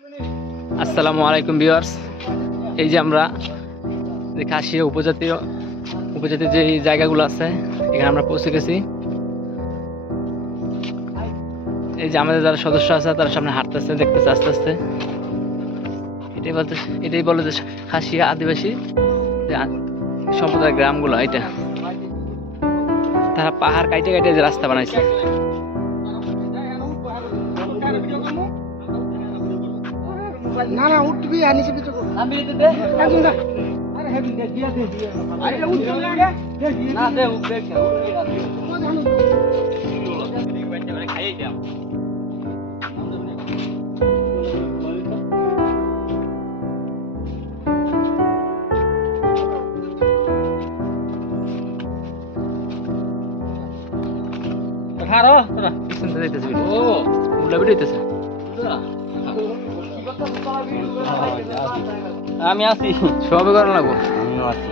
আসসালামু আলাইকুম ভিউয়ার্স। এই যে আমরা যে খাসিয়া উপজাতীয় যে জায়গাগুলো আছে এখানে আমরা পৌঁছে গেছি। এই যে আমাদের যারা সদস্য আছে তারা সামনে হাঁটতেছে, দেখতেছে আস্তে আস্তে। এটাই বলে যে খাসিয়া আদিবাসী সম্প্রদায়ের গ্রামগুলো। এটা তারা পাহাড় কাইটে কাইটে যে রাস্তা বানাইছে। না না উঠবি আর নিচে কিছু আমি দিতে আরে হেভি দিয়া দে আরে উঠবি না দে উঠবে খাইয়ে দাও খারো তোরা পিছন থেকে যাইতেছে ও উল্লা বের হইতেছে। আমি আছি সবে করা লাগবো। আমিও আছি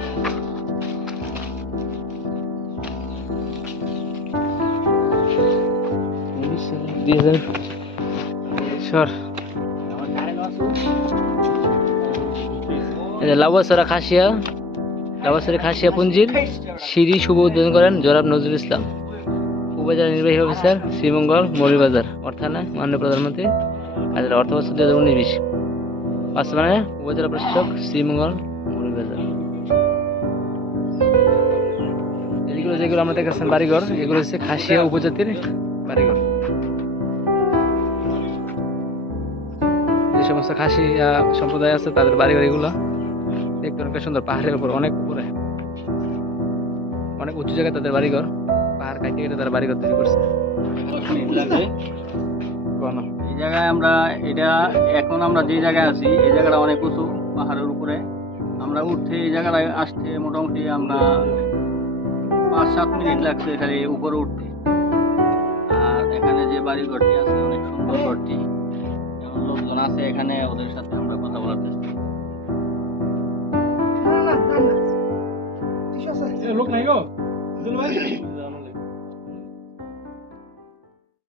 লাউয়াছড়া খাসিয়া পুঞ্জির সিঁড়ি শুভ উদ্বোধন করেন জনাব নজরুল ইসলাম, উপজেলা নির্বাহী অফিসার, শ্রীমঙ্গল, মৌলভীবাজার। অর্থায়নে মাননীয় প্রধানমন্ত্রী, অর্থ বছর 2019। বাস্তবায়নে উপজেলা প্রশাসক, শ্রীমঙ্গল, মৌলভীবাজার। যেগুলো আমরা দেখেছেন বাড়িঘর, এগুলো হচ্ছে খাসিয়া উপজাতির বাড়িঘর। যে সমস্ত খাসিয়া সম্প্রদায় আছে তাদের বাড়িঘর এগুলো দেখতে অনেক সুন্দর। পাহাড়ের উপর অনেক উপরে অনেক উঁচু জায়গায় তাদের বাড়িঘর। পাহাড় কাটিয়ে কেটে তারা বাড়িঘর তৈরি করছে। এই জায়গায় এখন আমরা যে জায়গায় আছি এই জায়গাটা অনেক উঁচু পাহাড়ের উপরে। আমরা উঠতে এই জায়গাটায় আসতে মোটামুটি আমরা 5-7 মিনিট লাগছে এখানে উপরে উঠতে। আর এখানে যে বাড়িঘরটি আছে অনেক সুন্দর ঘরটি, এমন লোকজন আছে এখানে, ওদের সাথে আমরা কথা বলার চেষ্টা করি। লোক নাই গো